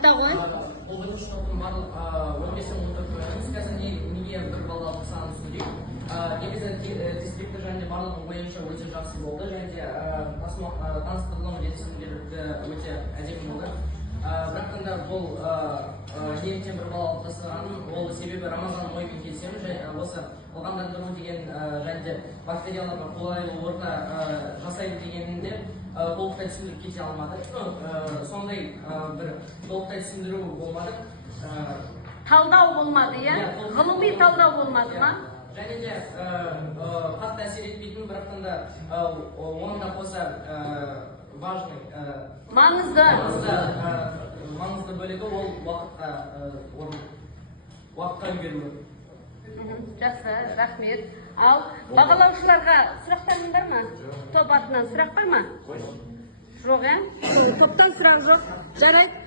айта қой. Бұл бірінші топтың барлық 15-14 көреміз. Қазір неге бір балалық санын сөйлейік. Негізі тестіліктер және барлығы бойынша өте жақсы болды. Және де таныстырылым жетістіктері өте әдемі болды. Бірақтан да бұл неліктен бір балалық тастағаным, ол себебі Рамазан ойымен келісемін. Осы ылғалдандыру деген және де бактерияларға қолайлы орта жасайды дегенінде толықтай түсіндіріп кете алмады. Сондай бір толықтай түсіндіру болмады. Талдау болмады, иә? Ғылыми талдау болмады ма? Және де қатты әсер етпейтін, бірақтан да оның да қоса маңызды бөлігі ол уақытқа үлгеру. Жақсы, рахмет. Ал бағалаушыларға сұрақтарың бар ма? Топ атынан сұрақ бар ма? Жоқ, топтан сұрақ жоқ. Жарайды.